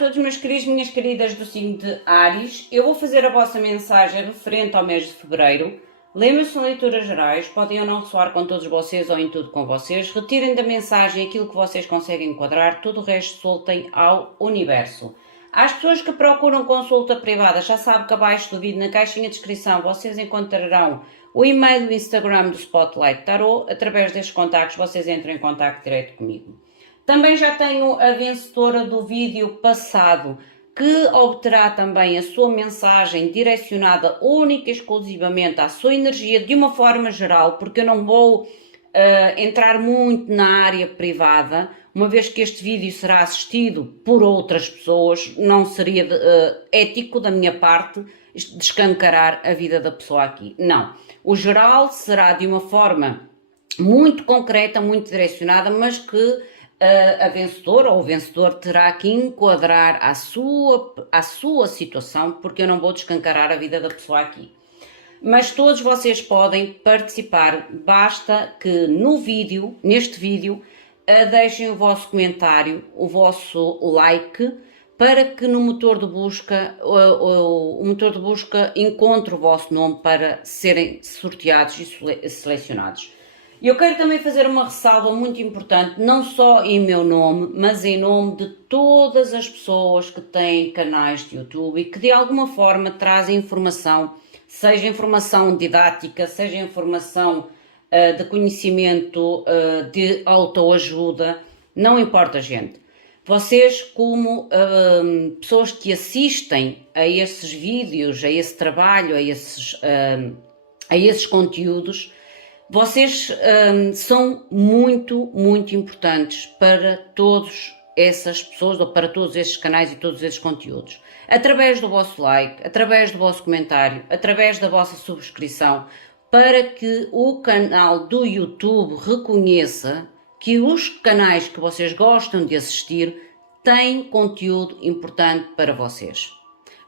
todos meus queridos, minhas queridas do signo de Áries. Eu vou fazer a vossa mensagem referente ao mês de Fevereiro. Lembrem-se, são leituras gerais, podem ou não ressoar com todos vocês ou em tudo com vocês. Retirem da mensagem aquilo que vocês conseguem enquadrar, todo o resto soltem ao universo. Às pessoas que procuram consulta privada, já sabem que abaixo do vídeo, na caixinha de descrição, vocês encontrarão o e-mail do Instagram do Spotlight Tarot. Através destes contactos vocês entram em contacto direto comigo. Também já tenho a vencedora do vídeo passado, que obterá também a sua mensagem direcionada única e exclusivamente à sua energia de uma forma geral, porque eu não vou entrar muito na área privada, uma vez que este vídeo será assistido por outras pessoas, não seria ético da minha parte descancarar a vida da pessoa aqui. Não, o geral será de uma forma muito concreta, muito direcionada, mas que a vencedora ou o vencedor terá que enquadrar a sua situação, porque eu não vou descancarar a vida da pessoa aqui. Mas todos vocês podem participar, basta que neste vídeo, deixem o vosso comentário, o vosso like, para que no motor de busca, o motor de busca encontre o vosso nome para serem sorteados e selecionados. Eu quero também fazer uma ressalva muito importante, não só em meu nome, mas em nome de todas as pessoas que têm canais de YouTube e que de alguma forma trazem informação, seja informação didática, seja informação de conhecimento, de autoajuda, não importa, gente. Vocês, como pessoas que assistem a esses vídeos, a esse trabalho, a esses conteúdos, vocês são muito, muito importantes para todas essas pessoas, ou para todos esses canais e todos esses conteúdos. Através do vosso like, através do vosso comentário, através da vossa subscrição, para que o canal do YouTube reconheça que os canais que vocês gostam de assistir têm conteúdo importante para vocês.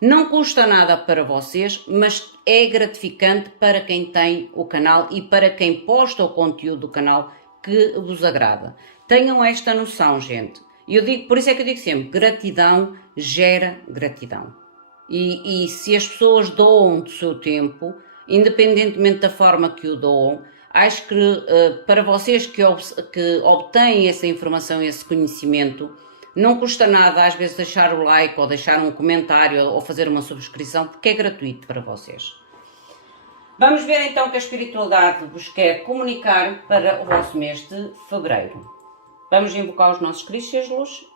Não custa nada para vocês, mas é gratificante para quem tem o canal e para quem posta o conteúdo do canal que vos agrada. Tenham esta noção, gente. Por isso é que eu digo sempre, gratidão gera gratidão. E se as pessoas doam do seu tempo, independentemente da forma que o doam, acho que para vocês que obtêm essa informação, esse conhecimento, não custa nada às vezes deixar o like ou deixar um comentário ou fazer uma subscrição, porque é gratuito para vocês. Vamos ver então que a espiritualidade vos quer comunicar para o vosso mês de Fevereiro. Vamos invocar os nossos queridos seres de luz.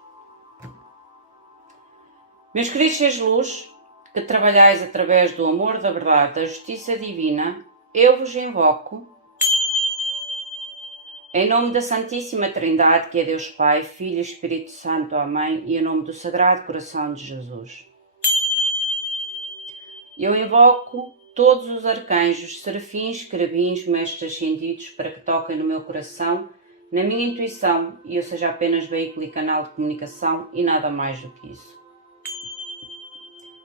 Meus queridos seres de luz, que trabalhais através do amor, da verdade, da justiça divina, eu vos invoco em nome da Santíssima Trindade, que é Deus Pai, Filho e Espírito Santo, Amém, e em nome do Sagrado Coração de Jesus. Eu invoco todos os arcanjos, serafins, querubins, mestres ascendidos, para que toquem no meu coração, na minha intuição, e eu seja apenas veículo e canal de comunicação e nada mais do que isso.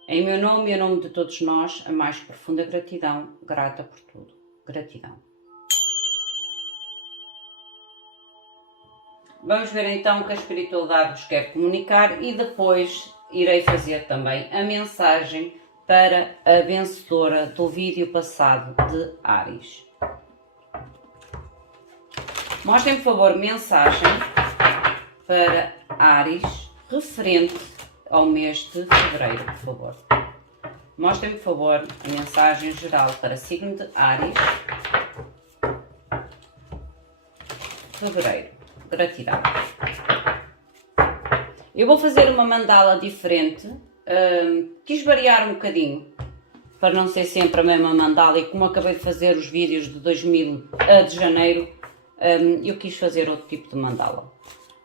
Em meu nome e em nome de todos nós, a mais profunda gratidão, grata por tudo. Gratidão. Vamos ver então o que a espiritualidade vos quer comunicar e depois irei fazer também a mensagem para a vencedora do vídeo passado de Áries. Mostrem, por favor, mensagem para Áries referente ao mês de Fevereiro, por favor. Mostrem, por favor, a mensagem geral para o signo de Áries. Fevereiro. Gratidão. Eu vou fazer uma mandala diferente. Quis variar um bocadinho para não ser sempre a mesma mandala, e como acabei de fazer os vídeos de janeiro, eu quis fazer outro tipo de mandala.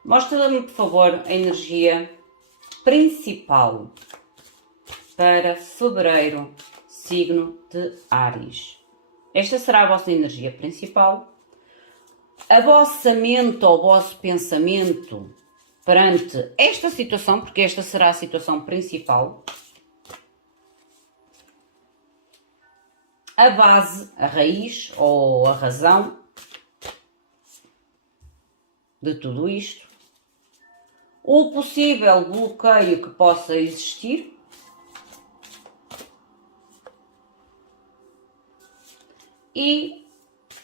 Mostra-me, por favor, a energia principal para Fevereiro, signo de Áries. Esta será a vossa energia principal. A vossa mente ou o vosso pensamento perante esta situação, porque esta será a situação principal, a base, a raiz ou a razão de tudo isto, o possível bloqueio que possa existir e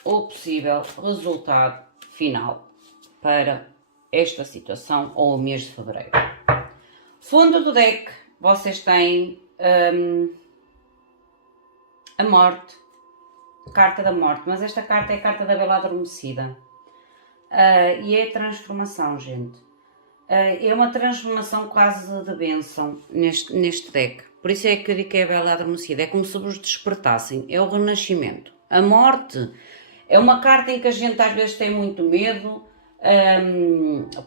o possível resultado final para esta situação ou o mês de fevereiro. Fundo do deck, vocês têm a morte, a carta da morte, mas esta carta é a carta da Bela Adormecida e é transformação, gente. É uma transformação quase de bênção neste deck. Por isso é que eu digo que é a Bela Adormecida. É como se vos despertassem. É o renascimento. A morte é uma carta em que a gente às vezes tem muito medo,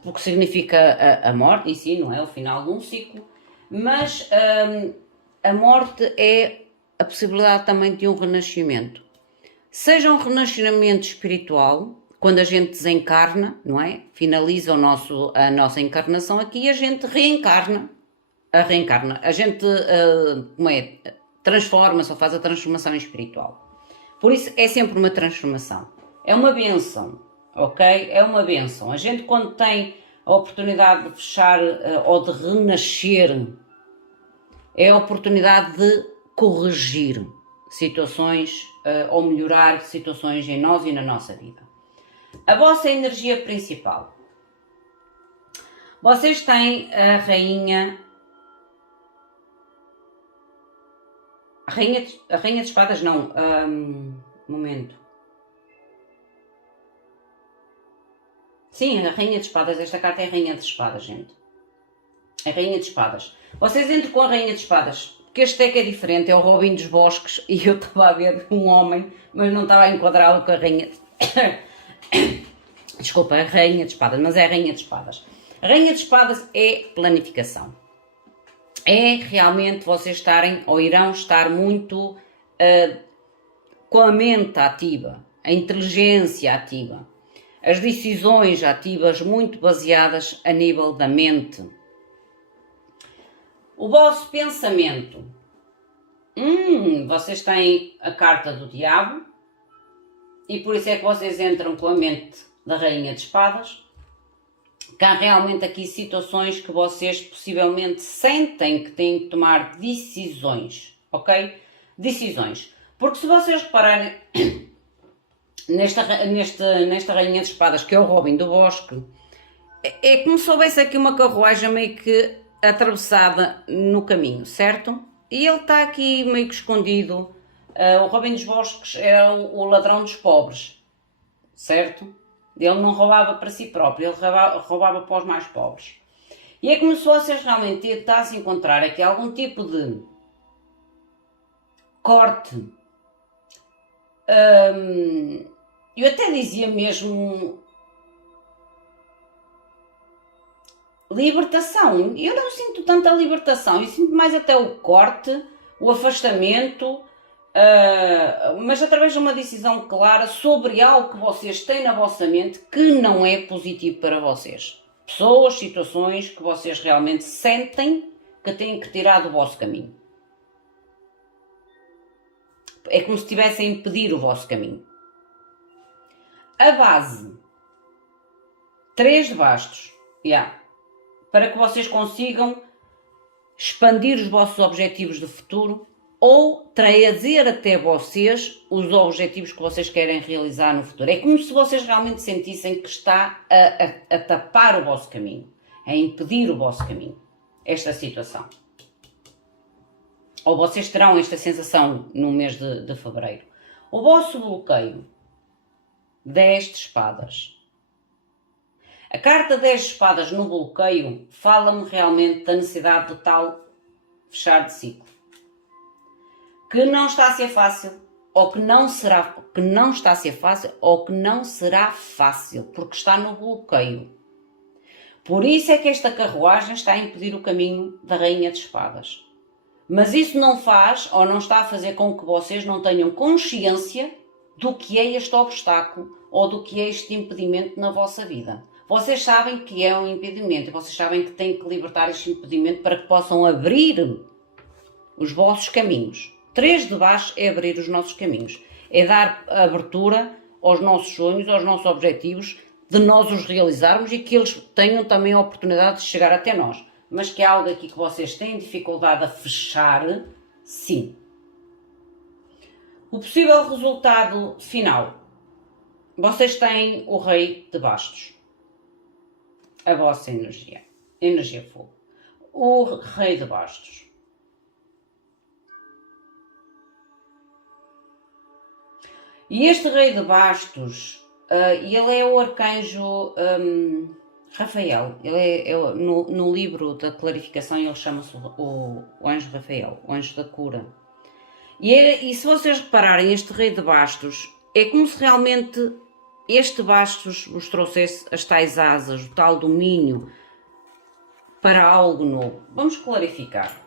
porque significa a morte em si, não é? O final de um ciclo. Mas a morte é a possibilidade também de um renascimento. Seja um renascimento espiritual, quando a gente desencarna, não é? Finaliza a nossa encarnação aqui e a gente reencarna. A gente transforma-se ou faz a transformação espiritual. Por isso é sempre uma transformação. É uma bênção, ok? É uma bênção. A gente quando tem a oportunidade de fechar ou de renascer, é a oportunidade de corrigir situações ou melhorar situações em nós e na nossa vida. A vossa energia principal. Vocês têm a rainha de espadas, não. Momento. Sim, a rainha de espadas. Esta carta é a rainha de espadas, gente. É a rainha de espadas. Vocês entram com a rainha de espadas. Porque este deck é diferente. É o Robin dos Bosques. E eu estava a ver um homem, mas não estava a enquadrá-lo com a rainha... Desculpa, a rainha de espadas, mas é a rainha de espadas. A rainha de espadas é planificação. É realmente vocês estarem, ou irão estar muito com a mente ativa, a inteligência ativa, as decisões ativas muito baseadas a nível da mente. O vosso pensamento. Vocês têm a carta do diabo e por isso é que vocês entram com a mente da rainha de espadas. Que há realmente aqui situações que vocês possivelmente sentem que têm que tomar decisões, ok? Decisões. Porque se vocês repararem nesta rainha de espadas, que é o Robin do Bosque, é como se houvesse aqui uma carruagem meio que atravessada no caminho, certo? E ele está aqui meio que escondido. O Robin dos Bosques era o ladrão dos pobres, certo? Ele não roubava para si próprio, ele roubava para os mais pobres. E é como se vocês realmente tentassem encontrar aqui algum tipo de corte. Eu até dizia mesmo libertação. Eu não sinto tanta libertação, eu sinto mais até o corte, o afastamento, mas através de uma decisão clara sobre algo que vocês têm na vossa mente que não é positivo para vocês. Pessoas, situações que vocês realmente sentem que têm que tirar do vosso caminho. É como se estivessem a impedir o vosso caminho. A base. 3 de bastos. Para que vocês consigam expandir os vossos objetivos de futuro ou trazer até vocês os objetivos que vocês querem realizar no futuro. É como se vocês realmente sentissem que está a tapar o vosso caminho, a impedir o vosso caminho, esta situação. Ou vocês terão esta sensação no mês de fevereiro. O vosso bloqueio, 10 de espadas. A carta 10 de espadas no bloqueio fala-me realmente da necessidade de tal fechar de ciclo. Que não está a ser fácil, ou que não está a ser fácil, ou que não será fácil, porque está no bloqueio. Por isso é que esta carruagem está a impedir o caminho da rainha de espadas. Mas isso não faz, ou não está a fazer com que vocês não tenham consciência do que é este obstáculo, ou do que é este impedimento na vossa vida. Vocês sabem que é um impedimento, vocês sabem que têm que libertar este impedimento para que possam abrir os vossos caminhos. 3 de baixo é abrir os nossos caminhos, é dar abertura aos nossos sonhos, aos nossos objetivos, de nós os realizarmos e que eles tenham também a oportunidade de chegar até nós. Mas que é algo aqui que vocês têm dificuldade a fechar, sim. O possível resultado final. Vocês têm o Rei de Bastos. A vossa energia. Energia fogo. O Rei de Bastos. E este Rei de Bastos, ele é o arcanjo Rafael. Ele no livro da clarificação ele chama-se o anjo Rafael, o anjo da cura. E se vocês repararem, este Rei de Bastos é como se realmente este Bastos vos trouxesse as tais asas, o tal domínio para algo novo. Vamos clarificar.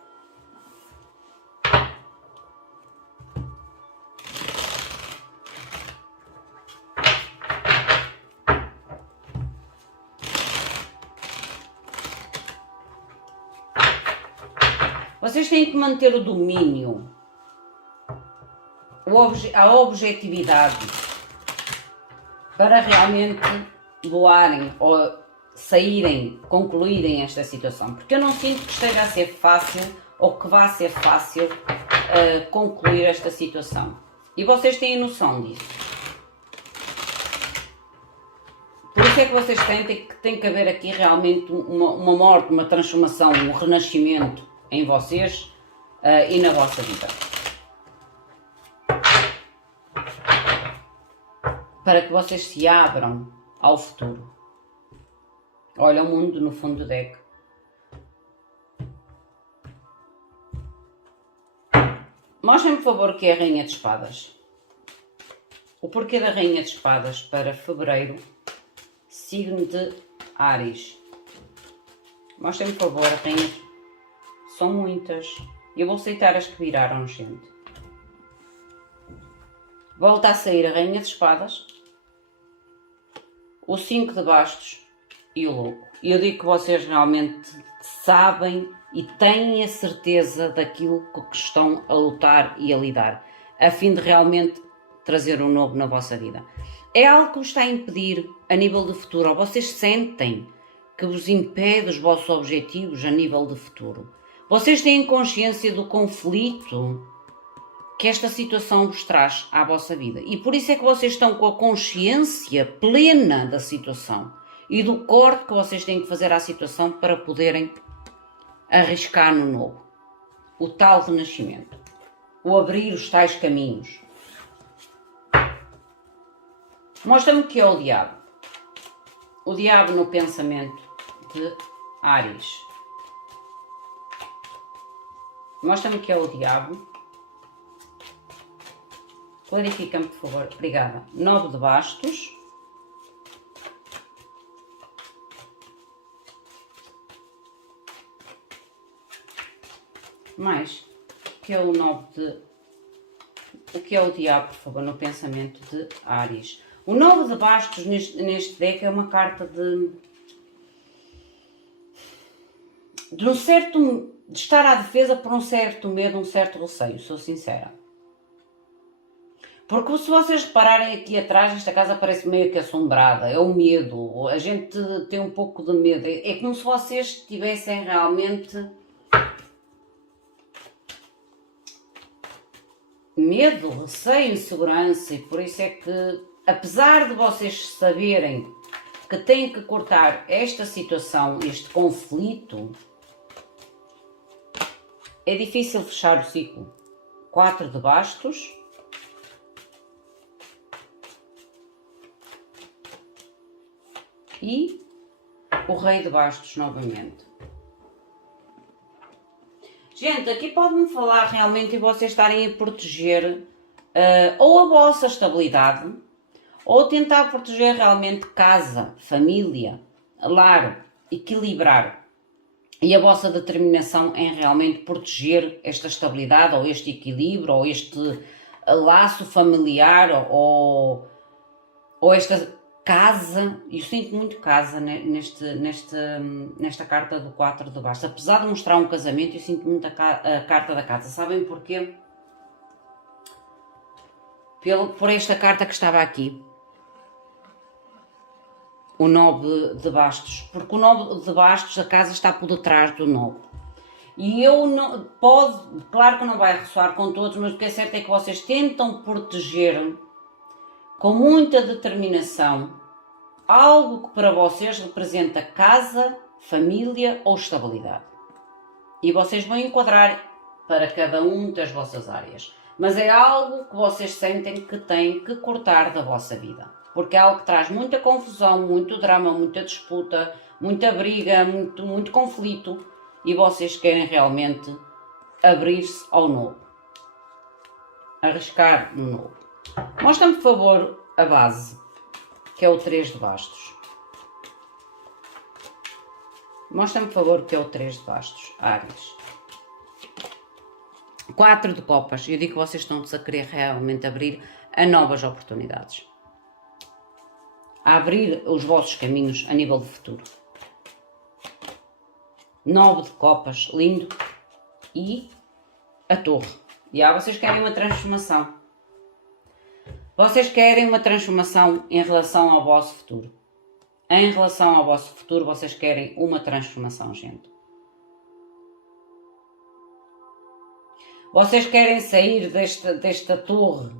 Vocês têm que manter o domínio, a objetividade, para realmente voarem ou saírem, concluírem esta situação. Porque eu não sinto que esteja a ser fácil ou que vá ser fácil concluir esta situação. E vocês têm noção disso. Por isso é que vocês tem que haver aqui realmente uma morte, uma transformação, um renascimento em vocês e na vossa vida. Para que vocês se abram ao futuro. Olha o mundo no fundo do deck. Mostrem-me, por favor, o que é a Rainha de Espadas. O porquê da Rainha de Espadas para fevereiro, signo de Áries. Mostrem-me, por favor, a Rainha de... São muitas. Eu vou aceitar as que viraram, gente. Volta a sair a Rainha de Espadas, o 5 de Bastos e o Louco. E eu digo que vocês realmente sabem e têm a certeza daquilo que estão a lutar e a lidar, a fim de realmente trazer um novo na vossa vida. É algo que vos está a impedir a nível de futuro, ou vocês sentem que vos impede os vossos objetivos a nível de futuro. Vocês têm consciência do conflito que esta situação vos traz à vossa vida. E por isso é que vocês estão com a consciência plena da situação e do corte que vocês têm que fazer à situação para poderem arriscar no novo. O tal renascimento. O abrir os tais caminhos. Mostra-me o que é o diabo. O diabo no pensamento de Áries. Mostra-me o que é o diabo. Clarifica-me, por favor. Obrigada. 9 de Bastos. Mais. O que é o 9 de... O que é o diabo, por favor, no pensamento de Áries. O 9 de Bastos neste deck é uma carta de um certo... de estar à defesa por um certo medo, um certo receio, sou sincera. Porque se vocês repararem aqui atrás, esta casa parece meio que assombrada, é o medo, a gente tem um pouco de medo, é como se vocês tivessem realmente medo, receio, insegurança, e por isso é que, apesar de vocês saberem que têm que cortar esta situação, este conflito, é difícil fechar o ciclo. 4 de Bastos. E o Rei de Bastos novamente. Gente, aqui pode-me falar realmente de vocês estarem a proteger ou a vossa estabilidade, ou tentar proteger realmente casa, família, lar, equilibrar. E a vossa determinação em realmente proteger esta estabilidade, ou este equilíbrio, ou este laço familiar, ou esta casa. Eu sinto muito casa nesta carta do 4 de Bastos. Apesar de mostrar um casamento, eu sinto muito a carta da casa. Sabem porquê? Por esta carta que estava aqui. o 9 de bastos, porque o 9 de bastos, a casa está por detrás do 9. E eu não, claro que não vai ressoar com todos, mas o que é certo é que vocês tentam proteger com muita determinação algo que para vocês representa casa, família ou estabilidade. E vocês vão enquadrar para cada uma das vossas áreas. Mas é algo que vocês sentem que têm que cortar da vossa vida. Porque é algo que traz muita confusão, muito drama, muita disputa, muita briga, muito conflito. E vocês querem realmente abrir-se ao novo. Arriscar no novo. Mostra-me, por favor, a base, que é o 3 de bastos. Mostra-me, por favor, o que é o 3 de bastos, Áries. 4 de copas. Eu digo que vocês estão-se a querer realmente abrir a novas oportunidades. A abrir os vossos caminhos a nível de futuro. 9 de copas, lindo. E a torre. Vocês querem uma transformação. Vocês querem uma transformação em relação ao vosso futuro. Em relação ao vosso futuro, vocês querem uma transformação, gente. Vocês querem sair desta torre,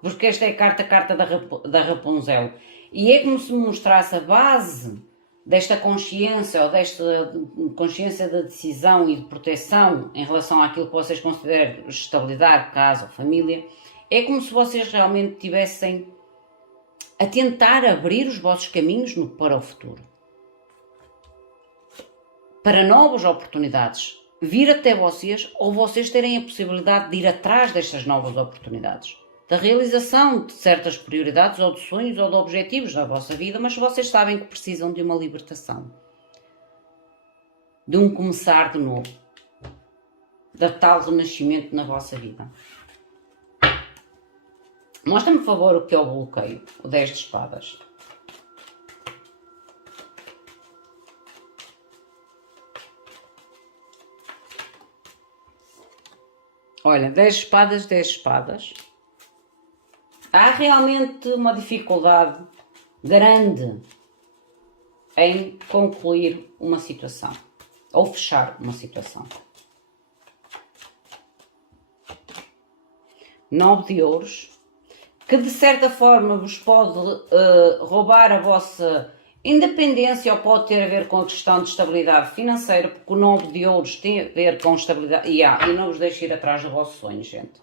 porque esta é a carta da Rapunzel. E é como se me mostrasse a base desta consciência, ou desta consciência de decisão e de proteção em relação àquilo que vocês consideram estabilidade, casa ou família. É como se vocês realmente tivessem a tentar abrir os vossos caminhos para o futuro. Para novas oportunidades vir até vocês, ou vocês terem a possibilidade de ir atrás destas novas oportunidades. Da realização de certas prioridades, ou de sonhos, ou de objetivos da vossa vida, mas vocês sabem que precisam de uma libertação. De um começar de novo. De tal renascimento na vossa vida. Mostra-me, por favor, o que é o bloqueio, o 10 de espadas. Olha, 10 espadas, 10 espadas. Há realmente uma dificuldade grande em concluir uma situação, ou fechar uma situação. 9 de ouros. Que de certa forma vos pode roubar a vossa independência, ou pode ter a ver com a questão de estabilidade financeira, porque o 9 de ouros tem a ver com estabilidade. E não vos deixe ir atrás do vosso sonho, gente.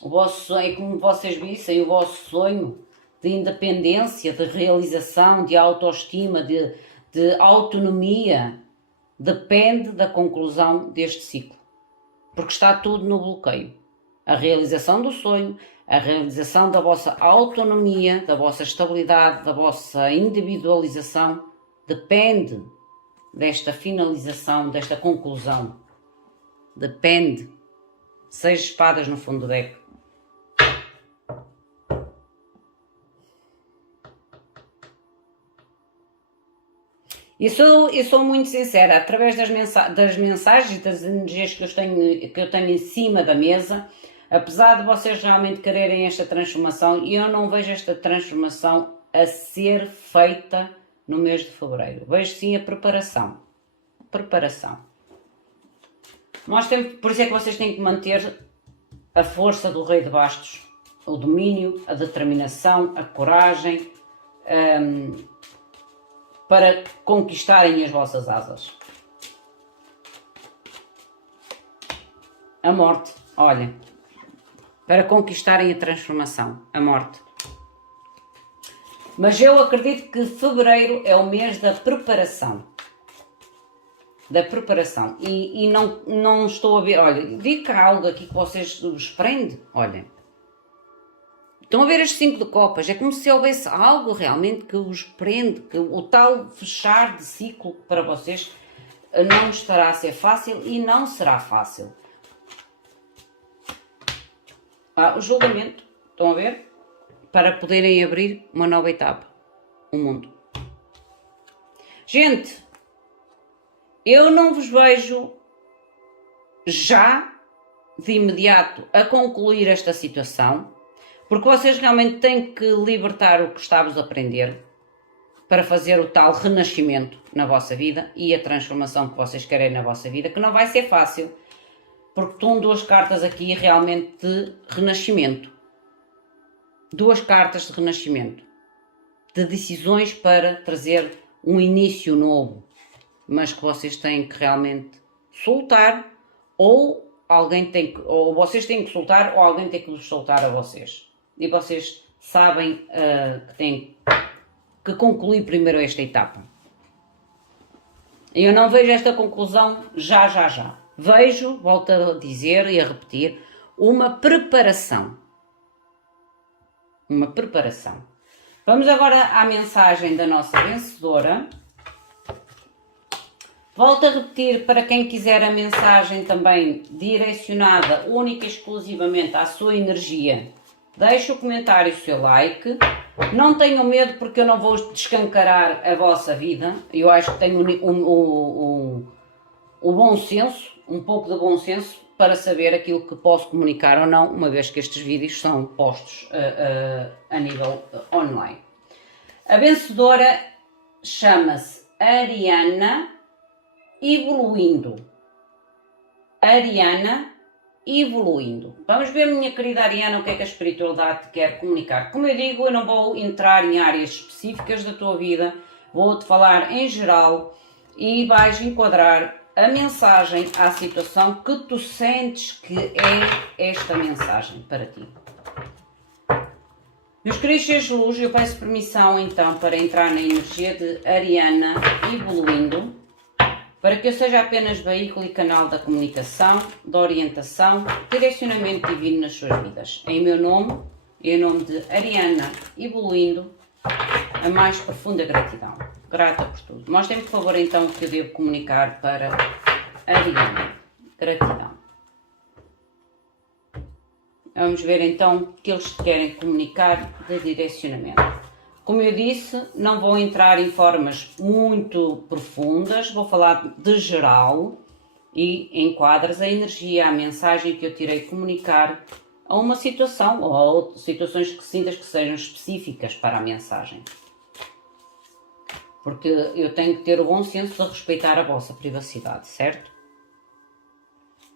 O vosso sonho, como vocês vissem, o vosso sonho de independência, de realização, de autoestima, de autonomia, depende da conclusão deste ciclo. Porque está tudo no bloqueio. A realização do sonho, a realização da vossa autonomia, da vossa estabilidade, da vossa individualização, depende desta finalização, desta conclusão. Depende. 6 espadas no fundo do deck. E sou muito sincera, através das mensagens e das energias que eu tenho em cima da mesa, apesar de vocês realmente quererem esta transformação, eu não vejo esta transformação a ser feita no mês de fevereiro. Vejo sim a preparação. Preparação. Por isso é que vocês têm que manter a força do Rei de Bastos, o domínio, a determinação, a coragem, para conquistarem as vossas asas. A morte, olhem, para conquistarem a transformação, a morte. Mas eu acredito que fevereiro é o mês da preparação. Da preparação. E não estou a ver, olha, digo que há algo aqui que vocês vos prende, olhem. Estão a ver as 5 de copas, é como se houvesse algo realmente que vos prende, que o tal fechar de ciclo para vocês não estará a ser fácil e não será fácil. O julgamento, estão a ver? Para poderem abrir uma nova etapa, o mundo. Gente, eu não vos vejo já de imediato a concluir esta situação, porque vocês realmente têm que libertar o que está-vos a prender. para fazer o tal renascimento na vossa vida e a transformação que vocês querem na vossa vida, que não vai ser fácil, porque estão duas cartas aqui realmente de renascimento. Duas cartas de renascimento, de decisões para trazer um início novo, mas que vocês têm que realmente soltar, ou vocês têm que soltar, ou alguém tem que vos soltar a vocês. E vocês sabem que têm que concluir primeiro esta etapa. Eu não vejo esta conclusão já. Vejo, volto a dizer e a repetir, uma preparação. Uma preparação. Vamos agora à mensagem da nossa vencedora. Volto a repetir, para quem quiser a mensagem também direcionada única e exclusivamente à sua energia, deixe o comentário e o seu like. Não tenham medo, porque eu não vou descancarar a vossa vida. Eu acho que tenho o bom senso, um pouco de bom senso, para saber aquilo que posso comunicar ou não, uma vez que estes vídeos são postos a nível online. A vencedora chama-se Ariana Evoluindo. Ariana Evoluindo. Vamos ver, minha querida Ariana, o que é que a espiritualidade te quer comunicar. Como eu digo, eu não vou entrar em áreas específicas da tua vida, vou-te falar em geral e vais enquadrar a mensagem à situação que tu sentes que é esta mensagem para ti. Meus queridos seres de luz, eu peço permissão então para entrar na energia de Ariana Evoluindo, para que eu seja apenas veículo e canal da comunicação, da orientação, direcionamento divino nas suas vidas. Em meu nome, em nome de Ariana Evoluindo, a mais profunda gratidão. Grata por tudo. Mostrem-me, por favor, então, o que eu devo comunicar para Ariana. Gratidão. Vamos ver, então, o que eles querem comunicar de direcionamento. Como eu disse, não vou entrar em formas muito profundas, vou falar de geral e enquadras a energia, a mensagem que eu tirei comunicar a uma situação ou a situações que sintas que sejam específicas para a mensagem. Porque eu tenho que ter o bom senso de respeitar a vossa privacidade, certo?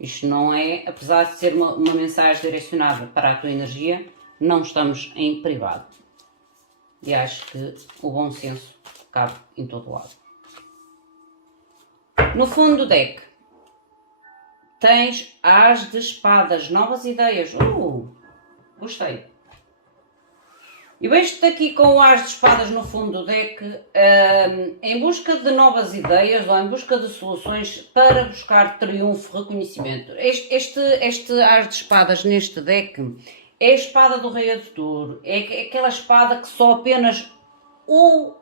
Isto não é, apesar de ser uma mensagem direcionada para a tua energia, não estamos em privado. E acho que o bom senso cabe em todo lado. No fundo do deck, tens As de Espadas, novas ideias. Gostei. E vejo-te aqui com o As de Espadas no fundo do deck, em busca de novas ideias ou em busca de soluções para buscar triunfo, reconhecimento. Este As de Espadas neste deck é a espada do Rei Arthur, é aquela espada que só apenas o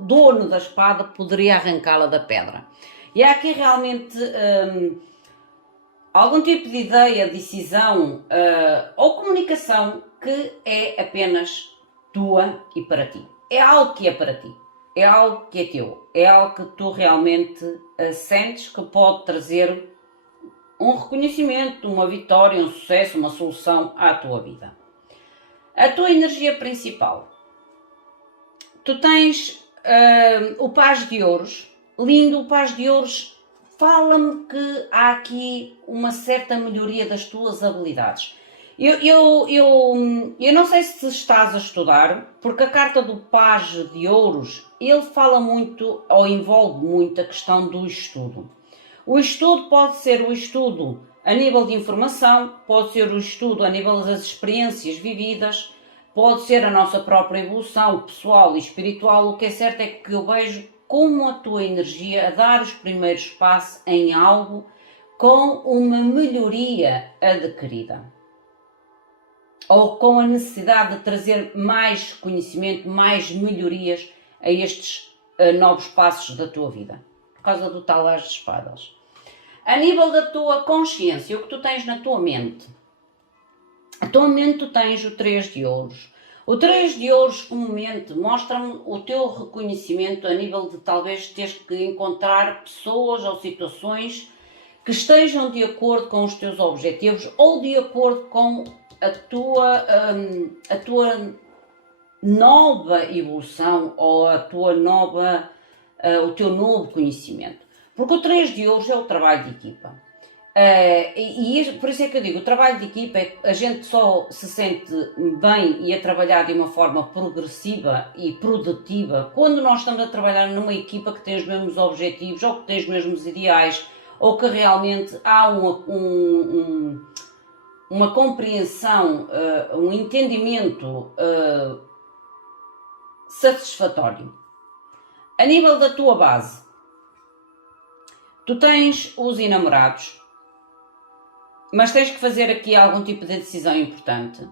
dono da espada poderia arrancá-la da pedra. E há aqui realmente algum tipo de ideia, decisão ou comunicação que é apenas tua e para ti. É algo que é para ti, é algo que é teu, é algo que tu realmente sentes que pode trazer um reconhecimento, uma vitória, um sucesso, uma solução à tua vida. A tua energia principal. Tu tens o Paz de Ouros, lindo. O Paz de Ouros fala-me que há aqui uma certa melhoria das tuas habilidades. Eu não sei se estás a estudar, porque a carta do Paz de Ouros, ele fala muito, ou envolve muito, a questão do estudo. O estudo pode ser o estudo a nível de informação, pode ser o estudo a nível das experiências vividas, pode ser a nossa própria evolução pessoal e espiritual. O que é certo é que eu vejo como a tua energia a dar os primeiros passos em algo com uma melhoria adquirida. Ou com a necessidade de trazer mais conhecimento, mais melhorias a estes novos passos da tua vida. Por causa do tal As de Espadas. A nível da tua consciência, o que tu tens na tua mente? A tua mente, tu tens o 3 de Ouros. O 3 de Ouros, comumente, mostra-me o teu reconhecimento a nível de talvez teres que encontrar pessoas ou situações que estejam de acordo com os teus objetivos ou de acordo com a tua nova evolução ou a tua nova, o teu novo conhecimento. Porque o 3 de ouros é o trabalho de equipa. Por isso é que eu digo, o trabalho de equipa é a gente só se sente bem e a trabalhar de uma forma progressiva e produtiva quando nós estamos a trabalhar numa equipa que tem os mesmos objetivos ou que tem os mesmos ideais ou que realmente há uma compreensão, um entendimento satisfatório. A nível da tua base, tu tens os enamorados, mas tens que fazer aqui algum tipo de decisão importante.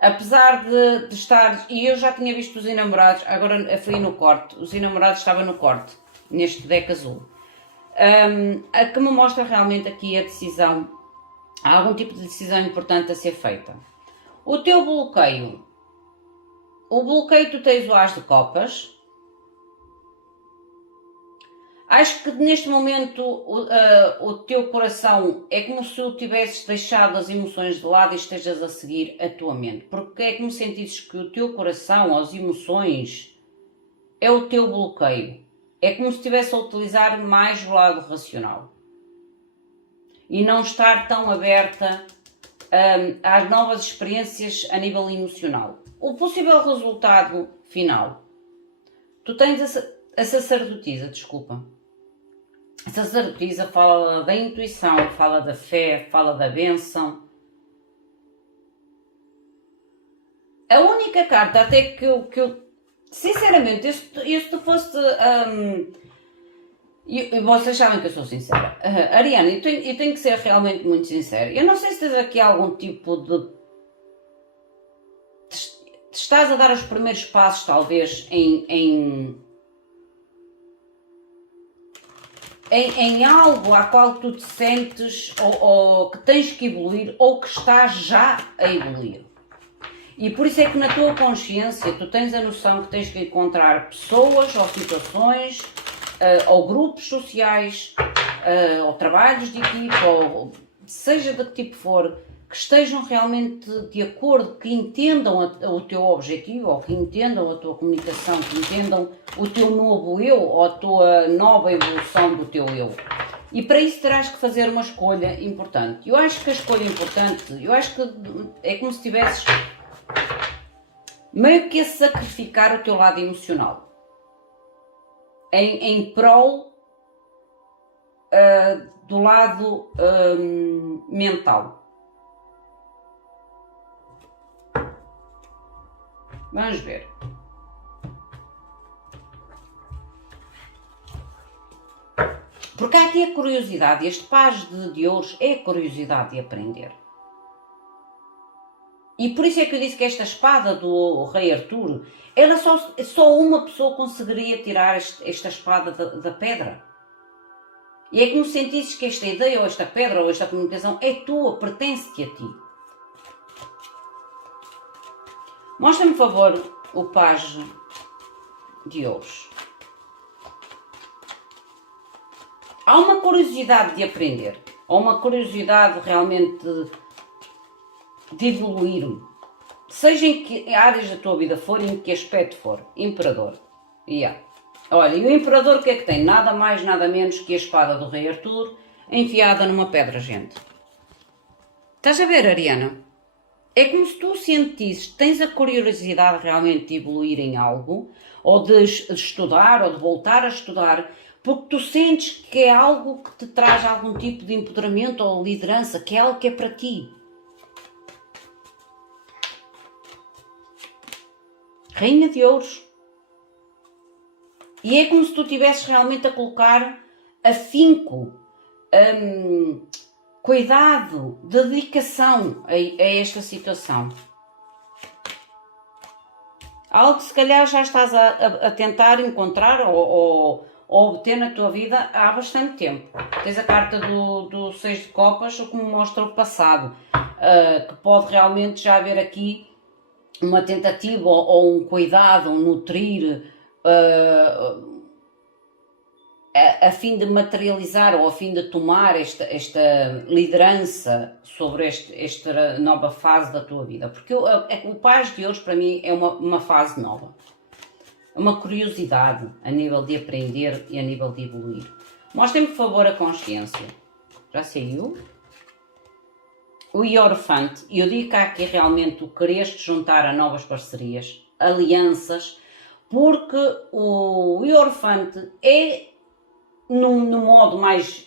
Apesar de estar, e eu já tinha visto os enamorados, agora fui no corte, os enamorados estavam no corte, neste deck azul. A que me mostra realmente aqui a decisão, há algum tipo de decisão importante a ser feita. O teu bloqueio, tu tens o As de Copas. Acho que neste momento o teu coração é como se tu tivesses deixado as emoções de lado e estejas a seguir a tua mente. Porque é como sentisses que o teu coração, as emoções, é o teu bloqueio. É como se estivesse a utilizar mais o lado racional. E não estar tão aberta às novas experiências a nível emocional. O possível resultado final. Tu tens a sacerdotisa, desculpa. A sacerdotisa fala da intuição, fala da fé, fala da bênção. A única carta até que eu sinceramente, eu se tu fosse... e vocês sabem que eu sou sincera. Ariana, eu tenho que ser realmente muito sincera. Eu não sei se tens aqui algum tipo de... Estás a dar os primeiros passos, talvez, em algo a qual tu te sentes ou que tens que evoluir ou que estás já a evoluir. E por isso é que na tua consciência tu tens a noção que tens que encontrar pessoas ou situações ou grupos sociais ou trabalhos de equipa ou seja de que tipo for, que estejam realmente de acordo, que entendam o teu objetivo, ou que entendam a tua comunicação, que entendam o teu novo eu, ou a tua nova evolução do teu eu. E para isso terás que fazer uma escolha importante. Eu acho que a escolha importante, eu acho que é como se estivesses meio que a sacrificar o teu lado emocional. Em prol do lado mental. Vamos ver. Porque há aqui a curiosidade, este Paz de ouros é a curiosidade de aprender. E por isso é que eu disse que esta espada do rei Arturo, ela só uma pessoa conseguiria tirar esta espada da pedra. E é como se sentisses que esta ideia, ou esta pedra, ou esta comunicação é tua, pertence-te a ti. Mostra-me, por favor, o Paz de ouros. Há uma curiosidade de aprender. Há uma curiosidade realmente de evoluir. Seja em que áreas da tua vida for, em que aspecto for. Imperador. Olha, e o Imperador o que é que tem? Nada mais, nada menos que a espada do rei Arturo enfiada numa pedra, gente. Estás a ver, Ariana? É como se tu sentisses, tens a curiosidade realmente de evoluir em algo, ou de estudar, ou de voltar a estudar, porque tu sentes que é algo que te traz algum tipo de empoderamento ou liderança, que é algo que é para ti. Rainha de ouros. E é como se tu estivesses realmente a colocar afinco, cuidado, dedicação a esta situação. Algo que se calhar já estás a tentar encontrar ou obter na tua vida há bastante tempo. Tens a carta do 6 de copas, o que me mostra o passado, que pode realmente já haver aqui uma tentativa ou um cuidado, um nutrir, a fim de materializar ou a fim de tomar esta liderança sobre esta nova fase da tua vida. Porque o Paz de Ouros para mim é uma fase nova. É uma curiosidade a nível de aprender e a nível de evoluir. Mostrem-me, por favor, a consciência. Já saiu? O Hierophante, e eu digo que há aqui realmente o querer-te juntar a novas parcerias, alianças, porque o Hierophante é, no modo mais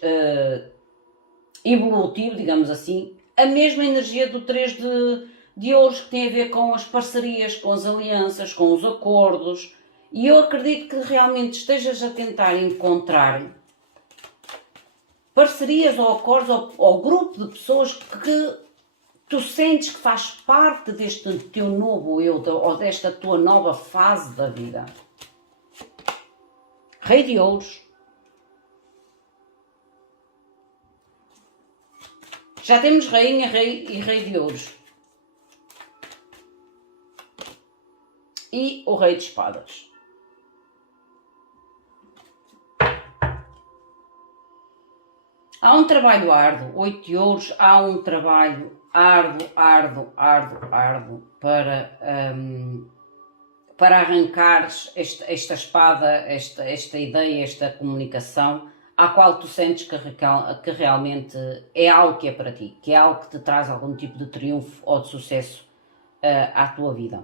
evolutivo, digamos assim, a mesma energia do 3 de ouros, que tem a ver com as parcerias, com as alianças, com os acordos, e eu acredito que realmente estejas a tentar encontrar parcerias ou acordos ou grupo de pessoas que tu sentes que faz parte deste teu novo eu ou desta tua nova fase da vida. Rei de Ouros. Já temos Rainha, Rei e Rei de Ouros. E o Rei de Espadas. Há um trabalho árduo, 8 de ouros, há um trabalho árduo para arrancares esta espada, esta ideia, esta comunicação, à qual tu sentes que realmente é algo que é para ti, que é algo que te traz algum tipo de triunfo ou de sucesso à tua vida.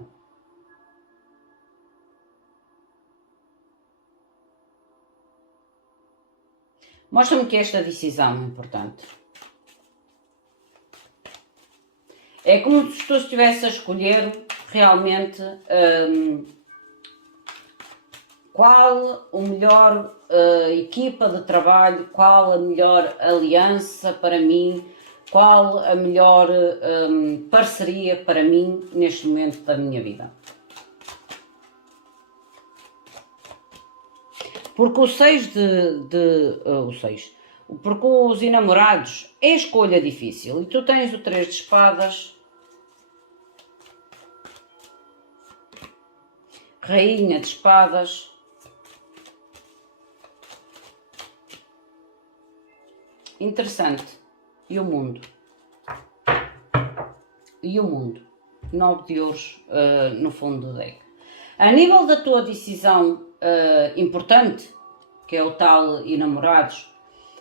Mostra-me que esta decisão é importante. É como se tu estivesse a escolher realmente qual a melhor equipa de trabalho, qual a melhor aliança para mim, qual a melhor parceria para mim neste momento da minha vida. Porque o 6 porque os enamorados é escolha difícil e tu tens o 3 de espadas, Rainha de espadas, interessante, e o mundo, 9 de ouros no fundo do deck. A nível da tua decisão importante, que é o tal enamorados,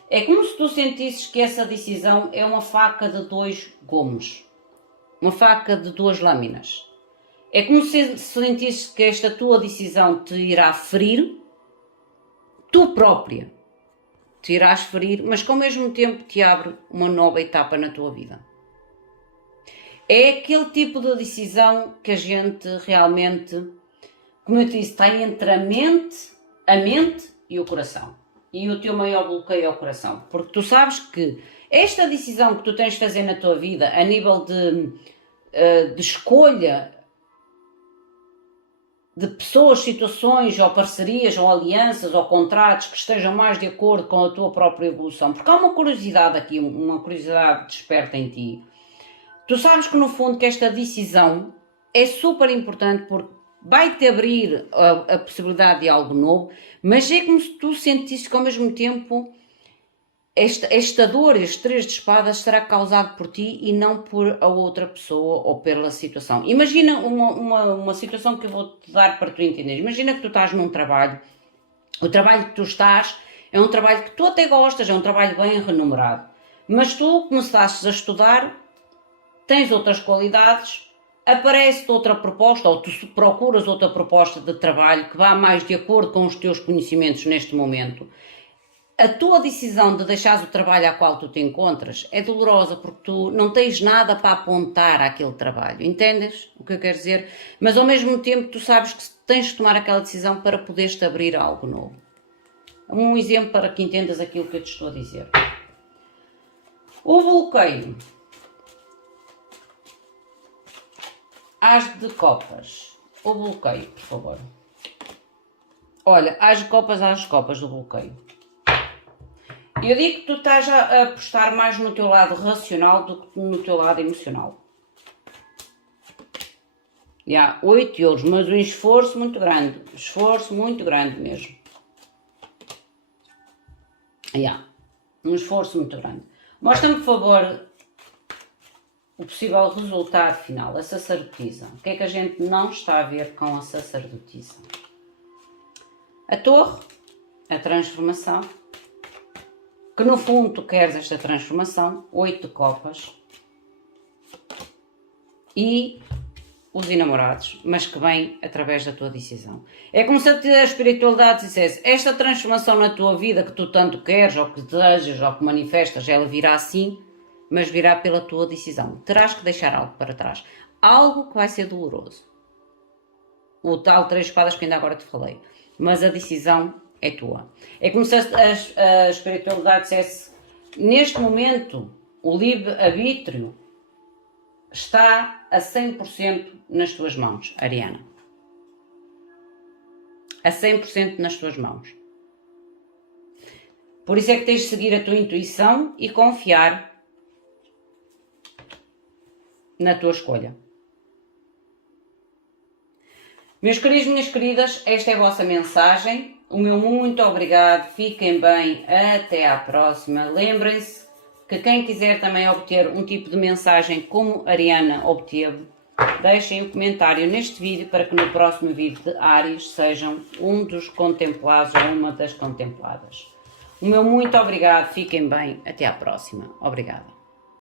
é como se tu sentisses que essa decisão é uma faca de 2 gumes, uma faca de 2 lâminas. É como se sentisses que esta tua decisão te irá ferir, tu própria te irás ferir, mas que ao mesmo tempo te abre uma nova etapa na tua vida. É aquele tipo de decisão que a gente realmente, como eu te disse, está entre a mente e o coração. E o teu maior bloqueio é o coração. Porque tu sabes que esta decisão que tu tens de fazer na tua vida, a nível de escolha de pessoas, situações, ou parcerias, ou alianças, ou contratos que estejam mais de acordo com a tua própria evolução. Porque há uma curiosidade aqui, uma curiosidade desperta em ti. Tu sabes que no fundo que esta decisão é super importante porque vai-te abrir a possibilidade de algo novo, mas é como se tu sentisses que ao mesmo tempo esta dor, este 3 de espadas será causado por ti e não por a outra pessoa ou pela situação. Imagina uma situação que eu vou te dar para tu entender. Imagina que tu estás num trabalho, o trabalho que tu estás é um trabalho que tu até gostas, é um trabalho bem remunerado, mas tu começaste a estudar, tens outras qualidades, aparece-te outra proposta ou tu procuras outra proposta de trabalho que vá mais de acordo com os teus conhecimentos neste momento. A tua decisão de deixares o trabalho a qual tu te encontras é dolorosa porque tu não tens nada para apontar àquele trabalho, entendes o que eu quero dizer? Mas ao mesmo tempo tu sabes que tens de tomar aquela decisão para poderes-te abrir a algo novo. Um exemplo para que entendas aquilo que eu te estou a dizer. O bloqueio. As de copas. O bloqueio, por favor. Olha, as de copas do bloqueio. Eu digo que tu estás a apostar mais no teu lado racional do que no teu lado emocional. 8 euros, mas um esforço muito grande mesmo. Um esforço muito grande. Mostra-me, por favor, o possível resultado final, a sacerdotisa. O que é que a gente não está a ver com a sacerdotisa? A torre, a transformação, que no fundo tu queres esta transformação, 8 de copas, e os enamorados, mas que vem através da tua decisão. É como se a espiritualidade dissesse, esta transformação na tua vida que tu tanto queres, ou que desejas, ou que manifestas, ela virá assim, mas virá pela tua decisão. Terás que deixar algo para trás. Algo que vai ser doloroso. O tal 3 espadas que ainda agora te falei. Mas a decisão é tua. É como se a espiritualidade dissesse, neste momento, o livre-arbítrio está a 100% nas tuas mãos, Ariana. A 100% nas tuas mãos. Por isso é que tens de seguir a tua intuição e confiar na tua escolha. Meus queridos, minhas queridas, esta é a vossa mensagem. O meu muito obrigado. Fiquem bem. Até à próxima. Lembrem-se que quem quiser também obter um tipo de mensagem como Ariana obteve, deixem o comentário neste vídeo para que no próximo vídeo de Áries sejam um dos contemplados ou uma das contempladas. O meu muito obrigado. Fiquem bem. Até à próxima. Obrigada.